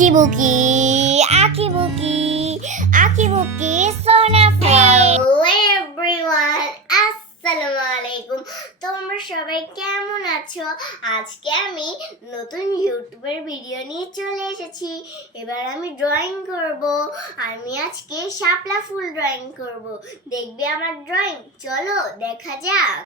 আঁকিবুকি আঁকিবুকি আঁকিবুকি সোনা hello everyone, আসসালামু আলাইকুম। তোমরা সবাই কেমন আছো? আজকে আমি নতুন ইউটিউবের ভিডিও নিয়ে চলে এসেছি। এবার আমি ড্রয়িং করব। আমি আজকে শাপলা ফুল ড্রয়িং করব। দেখবে আমার ড্রয়িং? চলো দেখা যাক।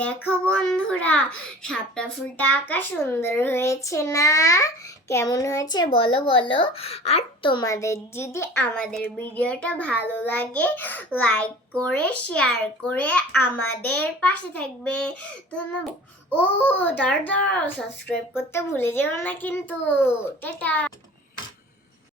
দেখো বন্ধুরা, শাপলা ফুলটা আঁকা সুন্দর হয়েছে না? কেমন হয়েছে বলো বলো। আর তোমাদের যদি আমাদের ভিডিওটা ভালো লাগে, লাইক করে শেয়ার করে আমাদের পাশে থাকবে। ধন্যবাদ। ও দাঁড়াও, সাবস্ক্রাইব করতে ভুলে যেও না কিন্তু। টাটা।